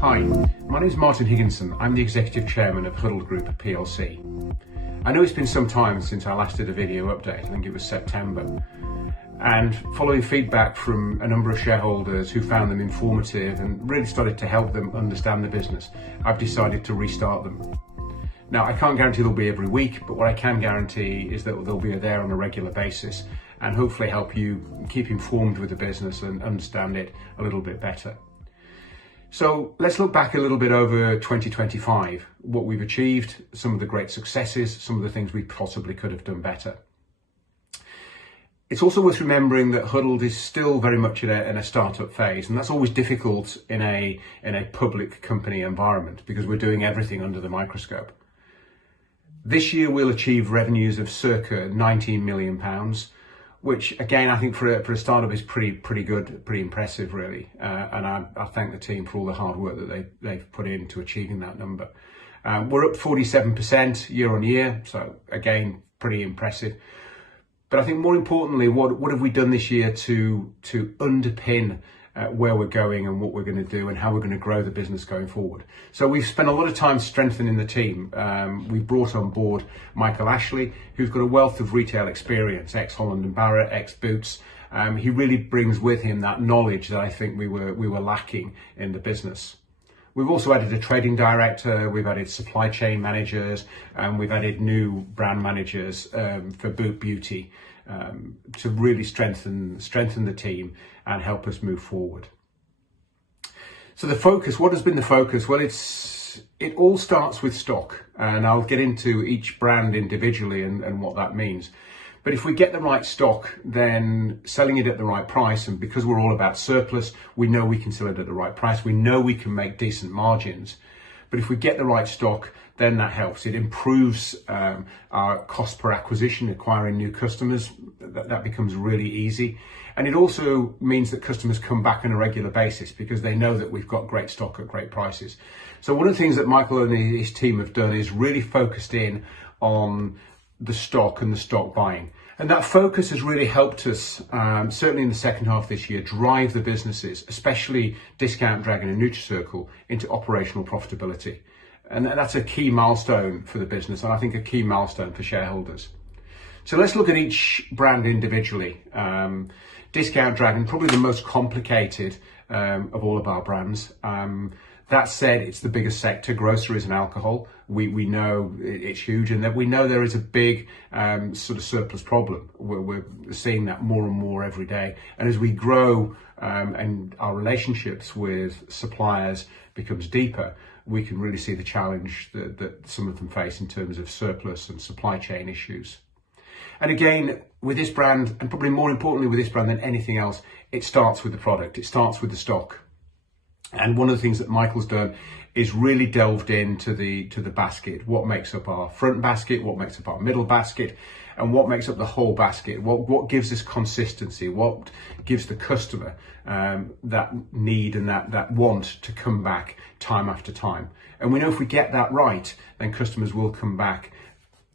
Hi, my name is Martin Higginson. I'm the Executive Chairman of Huddled Group plc. I know it's been some time since I last did a video update, I think it was September, and following feedback from a number of shareholders who found them informative and really started to help them understand the business, I've decided to restart them. Now, I can't guarantee they'll be every week, but what I can guarantee is that they'll be there on a regular basis and hopefully help you keep informed with the business and understand it a little bit better. So let's look back a little bit over 2025, what we've achieved, some of the great successes, some of the things we possibly could have done better. It's also worth remembering that Huddled is still very much in a startup phase, and that's always difficult in a public company environment because we're doing everything under the microscope. This year we'll achieve revenues of circa £19 million, which again I think for a startup is pretty good, pretty impressive really. And I thank the team for all the hard work that they've put into achieving that number. We're up 47% year on year, so again pretty impressive. But I think more importantly, what have we done this year to underpin where we're going and what we're going to do and how we're going to grow the business going forward. So we've spent a lot of time strengthening the team. We've brought on board Michael Ashley, who's got a wealth of retail experience, ex-Holland & Barrett, ex-Boots. He really brings with him that knowledge that I think we were lacking in the business. We've also added a trading director, we've added supply chain managers, and we've added new brand managers for Boot Beauty to really strengthen the team and help us move forward. So the focus, what has been the focus? Well, it all starts with stock, and I'll get into each brand individually and what that means. But if we get the right stock, then selling it at the right price, and because we're all about surplus, we know we can sell it at the right price. We know we can make decent margins. But if we get the right stock, then that helps. It improves our cost per acquisition, acquiring new customers. That becomes really easy. And it also means that customers come back on a regular basis because they know that we've got great stock at great prices. So one of the things that Michael and his team have done is really focused in on the stock and the stock buying. And that focus has really helped us, certainly in the second half of this year, drive the businesses, especially Discount Dragon and NutriCircle, into operational profitability. And that's a key milestone for the business, and I think a key milestone for shareholders. So let's look at each brand individually. Discount Dragon, probably the most complicated of all of our brands. That said, it's the biggest sector, groceries and alcohol. We know it's huge, and that we know there is a big sort of surplus problem. We're seeing that more and more every day. And as we grow and our relationships with suppliers becomes deeper, we can really see the challenge that some of them face in terms of surplus and supply chain issues. And again, with this brand, and probably more importantly with this brand than anything else, it starts with the product, it starts with the stock. And one of the things that Michael's done is really delved into the basket, what makes up our front basket, what makes up our middle basket, and what makes up the whole basket, what gives us consistency, what gives the customer that need and that want to come back time after time. And we know if we get that right, then customers will come back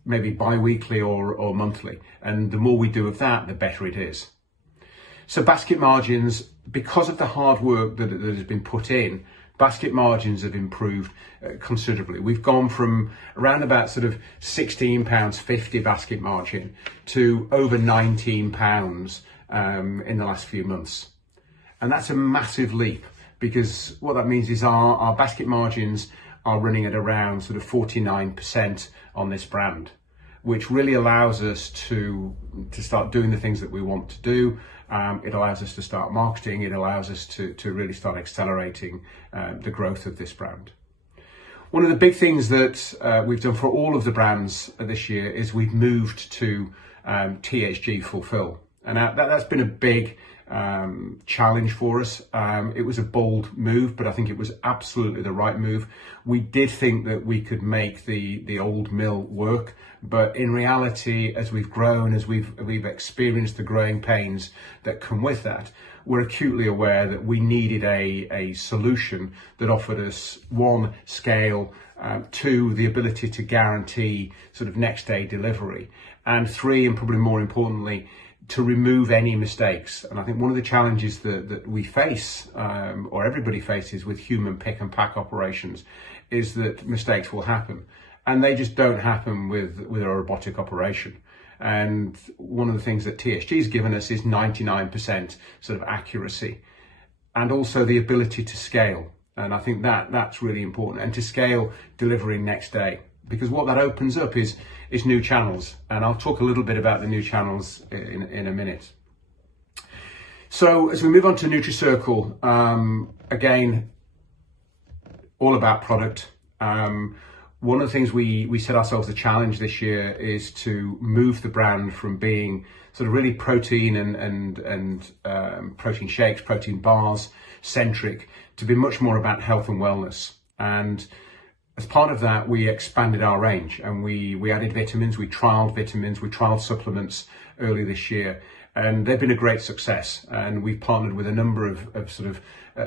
maybe bi-weekly or monthly. And the more we do of that, the better it is. So basket margins, because of the hard work that has been put in, basket margins have improved considerably. We've gone from around about sort of £16.50 basket margin to over £19 in the last few months. And that's a massive leap, because what that means is our basket margins are running at around sort of 49% on this brand, which really allows us to start doing the things that we want to do. It allows us to start marketing. It allows us to really start accelerating the growth of this brand. One of the big things that we've done for all of the brands this year is we've moved to THG Fulfill. And that's been a big challenge for us. It was a bold move, but I think it was absolutely the right move. We did think that we could make the old mill work, but in reality, as we've grown, as we've experienced the growing pains that come with that, we're acutely aware that we needed a solution that offered us, one, scale, two, the ability to guarantee sort of next day delivery, and three, and probably more importantly, to remove any mistakes. And I think one of the challenges that we face, or everybody faces with human pick and pack operations, is that mistakes will happen. And they just don't happen with a robotic operation. And one of the things that THG has given us is 99% sort of accuracy, and also the ability to scale. And I think that's really important, and to scale delivery next day, because what that opens up is new channels. And I'll talk a little bit about the new channels in a minute. So as we move on to NutriCircle, again, all about product. One of the things we set ourselves a challenge this year is to move the brand from being sort of really protein and protein shakes, protein bars centric, to be much more about health and wellness. And as part of that, we expanded our range, and we added vitamins, we trialed supplements early this year, and they've been a great success. And we've partnered with a number of sort of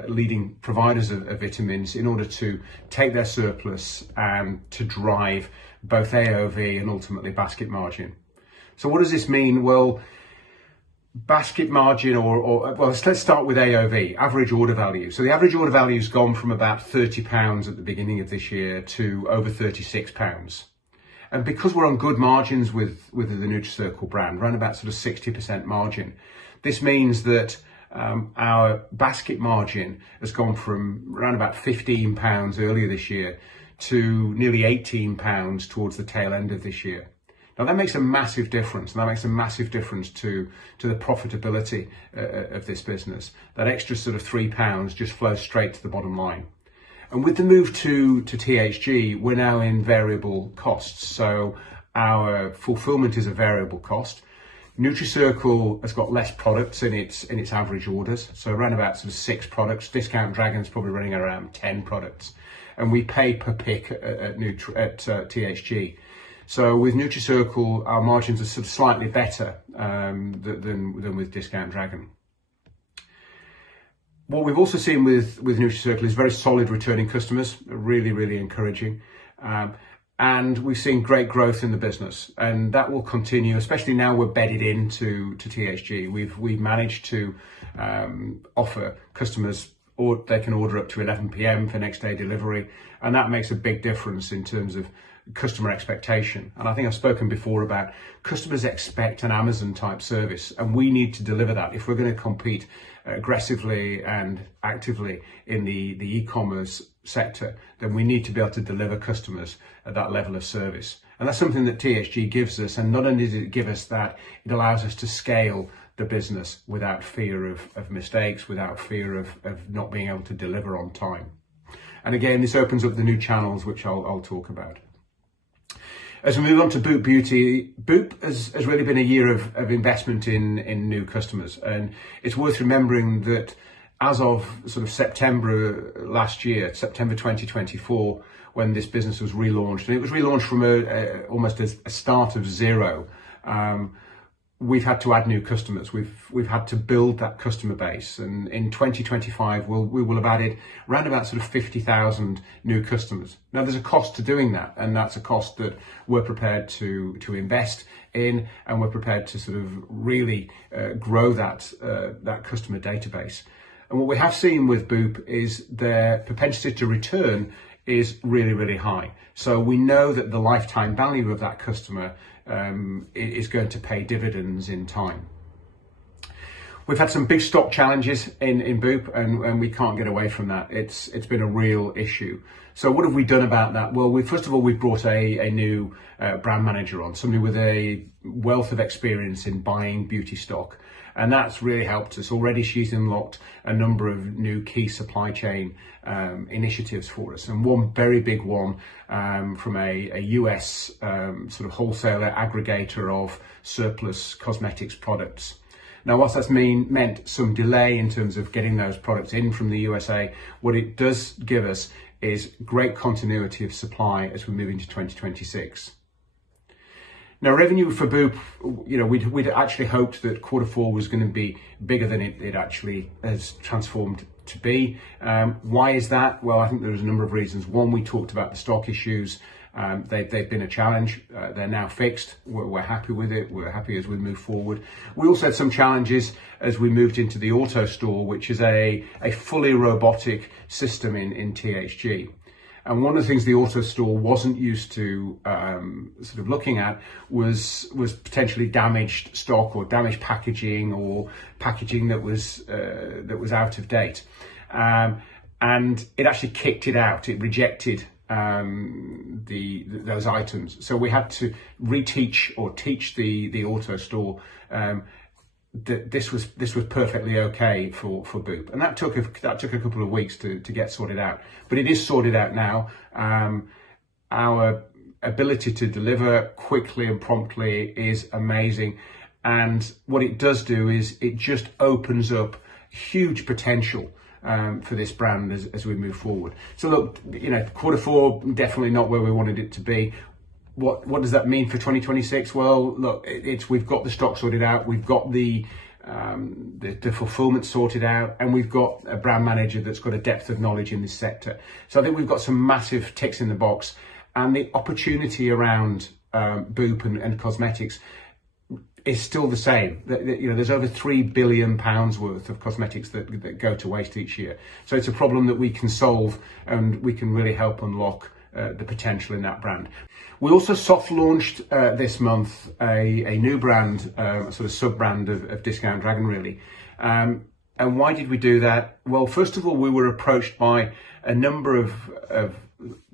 leading providers of vitamins in order to take their surplus and to drive both AOV and ultimately basket margin. So what does this mean? Well, basket margin, well, let's start with AOV, average order value. So the average order value has gone from about £30 at the beginning of this year to over £36. And because we're on good margins with the NutriCircle brand, around about sort of 60% margin, this means that our basket margin has gone from around about £15 earlier this year to nearly £18 towards the tail end of this year. Now that makes a massive difference, and that makes a massive difference to the profitability of this business. That extra sort of £3 just flows straight to the bottom line. And with the move to THG, we're now in variable costs. So our fulfillment is a variable cost. NutriCircle has got less products in its average orders, so around about sort of 6 products. Discount Dragon's probably running around 10 products, and we pay per pick at THG. So with NutriCircle, our margins are sort of slightly better than with Discount Dragon. What we've also seen with NutriCircle is very solid returning customers, really encouraging. And we've seen great growth in the business, and that will continue, especially now we're bedded into THG. We've managed to offer customers, or they can order up to 11 p.m. for next day delivery, and that makes a big difference in terms of customer expectation. And I think I've spoken before about customers expect an Amazon type service, and we need to deliver that if we're going to compete aggressively and actively in the e-commerce sector. Then we need to be able to deliver customers at that level of service, and that's something that THG gives us. And not only does it give us that, it allows us to scale the business without fear of mistakes, without fear of not being able to deliver on time. And again, this opens up the new channels, which I'll talk about. As we move on to Boop Beauty, Boop has really been a year of investment in new customers. And it's worth remembering that as of sort of September last year, September 2024, when this business was relaunched, and it was relaunched from almost a start of zero, we've had to add new customers. We've had to build that customer base, and in 2025 we will have added around about sort of 50,000 new customers. Now there's a cost to doing that, and that's a cost that we're prepared to invest in, and we're prepared to sort of really grow that customer database. And what we have seen with Boop is their propensity to return is really high. So we know that the lifetime value of that customer is going to pay dividends in time. We've had some big stock challenges in Boop, and we can't get away from that. It's been a real issue. So what have we done about that? Well, first of all, we've brought a new brand manager on, somebody with a wealth of experience in buying beauty stock. And that's really helped us. Already she's unlocked a number of new key supply chain initiatives for us. And one very big one from a US sort of wholesaler aggregator of surplus cosmetics products. Now, whilst that's meant some delay in terms of getting those products in from the USA, what it does give us is great continuity of supply as we move into 2026. Now, revenue for Boop, we'd actually hoped that Q4 was going to be bigger than it actually has transformed to be. Why is that? Well, I think there's a number of reasons. One, we talked about the stock issues They've been a challenge. They're now fixed. We're happy with it. We're happy as we move forward. We also had some challenges as we moved into the auto store, which is a fully robotic system in THG. And one of the things the auto store wasn't used to sort of looking at was potentially damaged stock or damaged packaging or packaging that was out of date. And it actually kicked it out. It rejected those items. So we had to reteach or teach the auto store that this was perfectly okay for Boop, and that took a couple of weeks to get sorted out. But it is sorted out now. Our ability to deliver quickly and promptly is amazing, and what it does do is it just opens up huge potential for this brand as we move forward. So look, Q4 definitely not where we wanted it to be. What does that mean for 2026? Well, look, we've got the stock sorted out, we've got the fulfillment sorted out, and we've got a brand manager that's got a depth of knowledge in this sector. So I think we've got some massive ticks in the box, and the opportunity around Boop and cosmetics is still the same. There's over £3 billion worth of cosmetics that go to waste each year. So it's a problem that we can solve, and we can really help unlock the potential in that brand. We also soft launched this month a new brand, a sort of sub brand of Discount Dragon, really. And why did we do that? Well, first of all, we were approached by a number of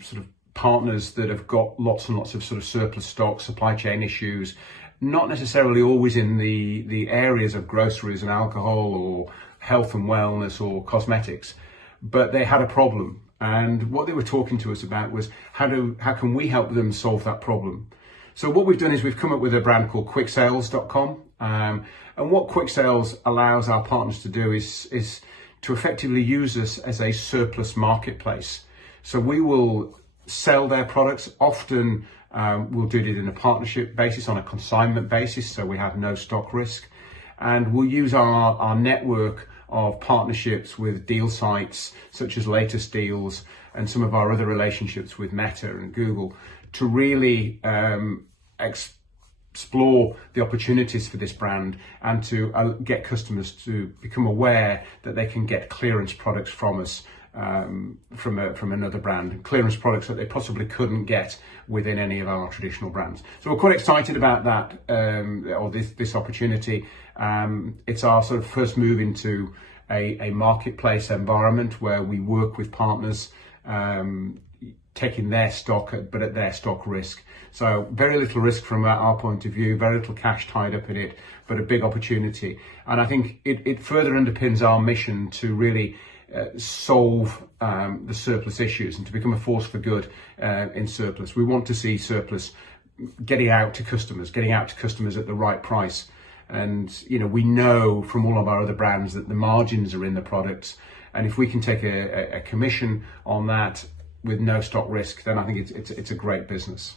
sort of partners that have got lots and lots of sort of surplus stock, supply chain issues, not necessarily always in the areas of groceries and alcohol or health and wellness or cosmetics, but they had a problem. And what they were talking to us about was how can we help them solve that problem? So what we've done is we've come up with a brand called quicksales.com. And what Quicksales allows our partners to do is to effectively use us as a surplus marketplace. So we will sell their products. Often we'll do it in a partnership basis, on a consignment basis, so we have no stock risk. And we'll use our network of partnerships with deal sites such as Latest Deals and some of our other relationships with Meta and Google to really explore the opportunities for this brand and to get customers to become aware that they can get clearance products from us from another brand, clearance products that they possibly couldn't get within any of our traditional brands. So we're quite excited about that, or this opportunity. It's our sort of first move into a marketplace environment where we work with partners, taking their stock, but at their stock risk. So very little risk from our point of view, very little cash tied up in it, but a big opportunity. And I think it further underpins our mission to really solve the surplus issues and to become a force for good in surplus. We want to see surplus getting out to customers at the right price. And we know from all of our other brands that the margins are in the products, and if we can take a commission on that with no stock risk, then I think it's a great business.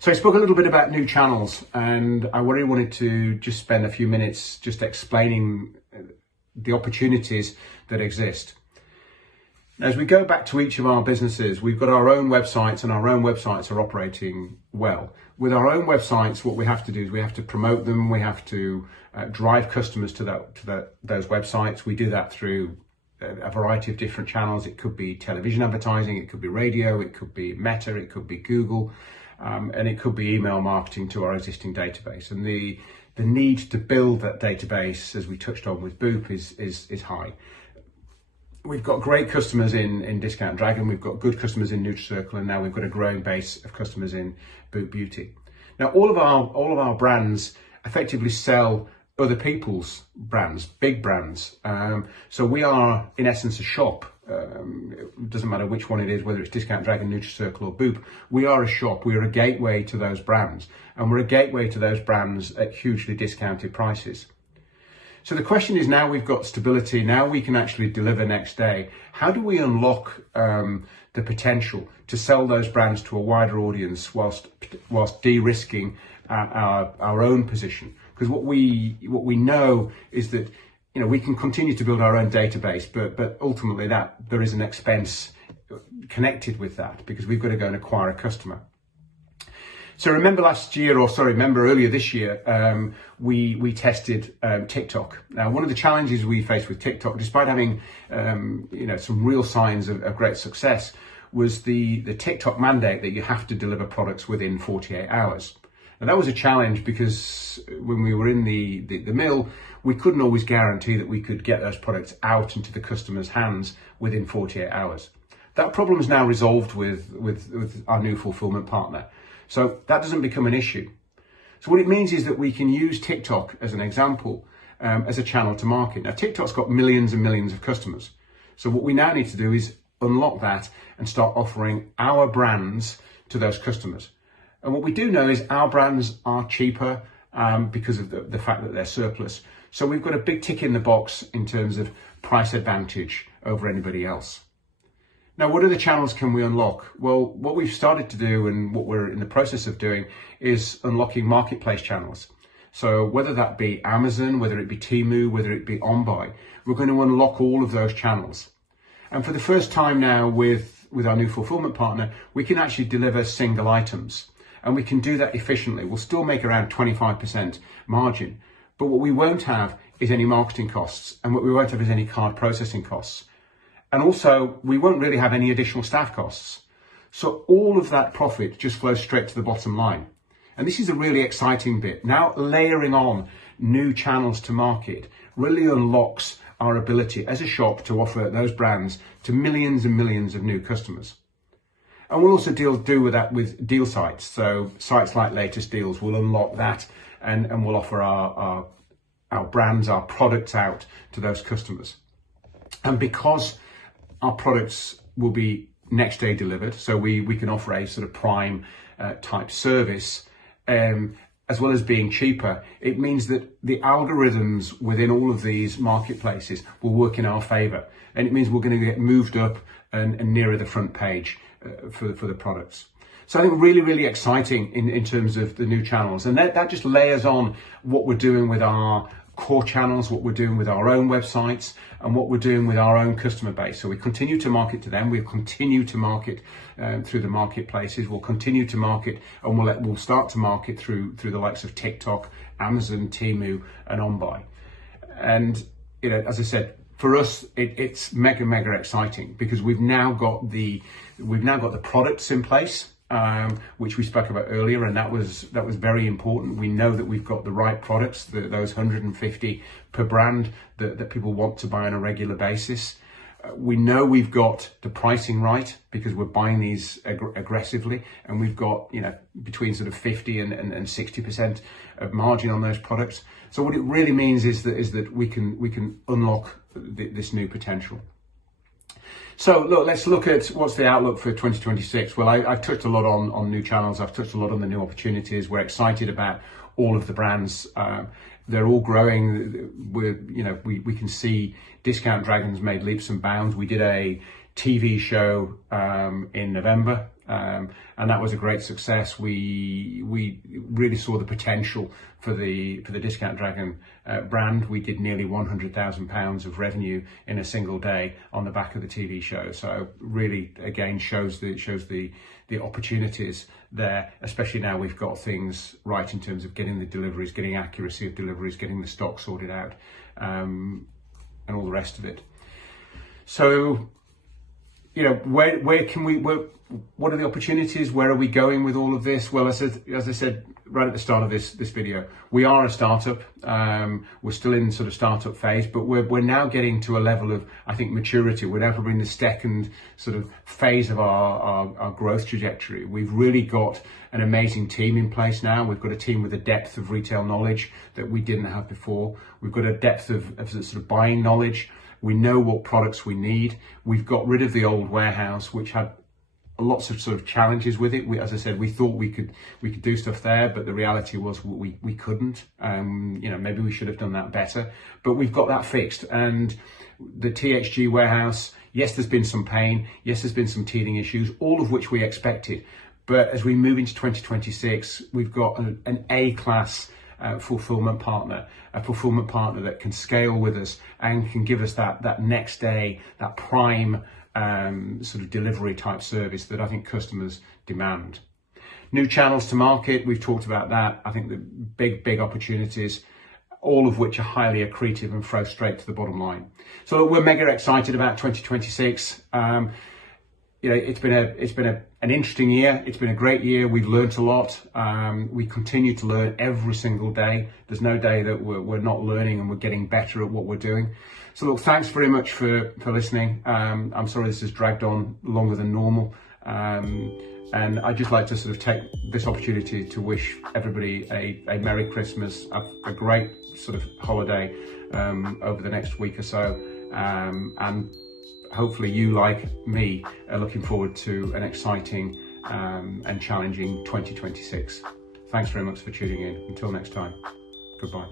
So I spoke a little bit about new channels, and I really wanted to just spend a few minutes just explaining the opportunities that exist. As we go back to each of our businesses, we've got our own websites, and our own websites are operating well. With our own websites, what we have to do is we have to promote them. We have to drive customers to those websites. We do that through a variety of different channels. It could be television advertising, it could be radio, it could be Meta, it could be Google, and it could be email marketing to our existing database. And the need to build that database, as we touched on with Boop, is high. We've got great customers in Discount Dragon, we've got good customers in NutriCircle, and now we've got a growing base of customers in Boop Beauty. Now, all of our brands effectively sell other people's brands, big brands. So we are, in essence, a shop. It doesn't matter which one it is, whether it's Discount Dragon, NutriCircle or Boop. We are a shop. We are a gateway to those brands, and we're a gateway to those brands at hugely discounted prices. So the question is, now we've got stability, now we can actually deliver next day. How do we unlock the potential to sell those brands to a wider audience whilst de-risking our own position? Because what we know is that we can continue to build our own database, but ultimately that there is an expense connected with that, because we've got to go and acquire a customer. So remember earlier this year, we tested TikTok. Now, one of the challenges we faced with TikTok, despite having some real signs of great success, was the TikTok mandate that you have to deliver products within 48 hours. And that was a challenge because when we were in the mill, we couldn't always guarantee that we could get those products out into the customer's hands within 48 hours. That problem is now resolved with our new fulfillment partner. So that doesn't become an issue. So what it means is that we can use TikTok as an example, as a channel to market. Now, TikTok's got millions and millions of customers. So what we now need to do is unlock that and start offering our brands to those customers. And what we do know is our brands are cheaper because of the fact that they're surplus. So we've got a big tick in the box in terms of price advantage over anybody else. Now, what other channels can we unlock? Well, what we've started to do and what we're in the process of doing is unlocking marketplace channels. So whether that be Amazon, whether it be Temu, whether it be OnBuy, we're going to unlock all of those channels. And for the first time now with our new fulfillment partner, we can actually deliver single items. And we can do that efficiently. We'll still make around 25% margin. But what we won't have is any marketing costs. And what we won't have is any card processing costs. And also, we won't really have any additional staff costs. So all of that profit just flows straight to the bottom line. And this is a really exciting bit. Now, layering on new channels to market really unlocks our ability as a shop to offer those brands to millions and millions of new customers. And we'll also do with that with deal sites. So sites like Latest Deals will unlock that and we'll offer our brands, our products out to those customers. And because our products will be next day delivered, so we can offer a sort of prime type service, as well as being cheaper, it means that the algorithms within all of these marketplaces will work in our favor. And it means we're going to get moved up and nearer the front page for the products. So I think really, really exciting in terms of the new channels. And that just layers on what we're doing with our core channels, what we're doing with our own websites, and what we're doing with our own customer base. So we continue to market to them. We'll continue to market through the marketplaces. We'll continue to market, and we'll start to market through the likes of TikTok, Amazon, Temu, and OnBuy. And as I said, for us, it's mega exciting because we've now got the products in place, which we spoke about earlier, and that was very important. We know that we've got the right products, those 150 per brand that people want to buy on a regular basis. We know we've got the pricing right because we're buying these aggressively, and we've got between sort of 50 and 60% of margin on those products. So what it really means is that we can unlock this new potential. So look, let's look at what's the outlook for 2026. Well, I've touched a lot on new channels. I've touched a lot on the new opportunities. We're excited about all of the brands. They're all growing. We can see Discount Dragons made leaps and bounds. We did a TV show in November, and that was a great success. We really saw the potential for the Discount Dragon brand. We did nearly £100,000 of revenue in a single day on the back of the TV show. So really, again, shows the opportunities there, especially now we've got things right in terms of getting the deliveries, getting accuracy of deliveries, getting the stock sorted out, and all the rest of it. So, what are the opportunities? Where are we going with all of this? Well, as I said right at the start of this video, we are a startup. We're still in sort of startup phase, but we're now getting to a level of, I think, maturity. We're now in the second sort of phase of our growth trajectory. We've really got an amazing team in place now. We've got a team with a depth of retail knowledge that we didn't have before. We've got a depth of sort of buying knowledge. We know what products we need. We've got rid of the old warehouse, which had lots of sort of challenges with it. As I said, we thought we could do stuff there, but the reality was we couldn't. Maybe we should have done that better, but we've got that fixed. And the THG warehouse, yes, there's been some pain. Yes, there's been some teething issues, all of which we expected. But as we move into 2026, we've got an A-class fulfillment partner, a fulfillment partner that can scale with us and can give us that next day, that prime sort of delivery type service that I think customers demand. New channels to market, we've talked about that. I think the big opportunities, all of which are highly accretive and throw straight to the bottom line. So look, we're mega excited about 2026. You know, it's been an interesting year. It's been a great year. We've learned a lot. We continue to learn every single day. There's no day that we're not learning, and we're getting better at what we're doing. So look, thanks very much for listening. I'm sorry this has dragged on longer than normal. And I'd just like to sort of take this opportunity to wish everybody a Merry Christmas, a great sort of holiday over the next week or so. And hopefully you, like me, are looking forward to an exciting and challenging 2026. Thanks very much for tuning in. Until next time, goodbye.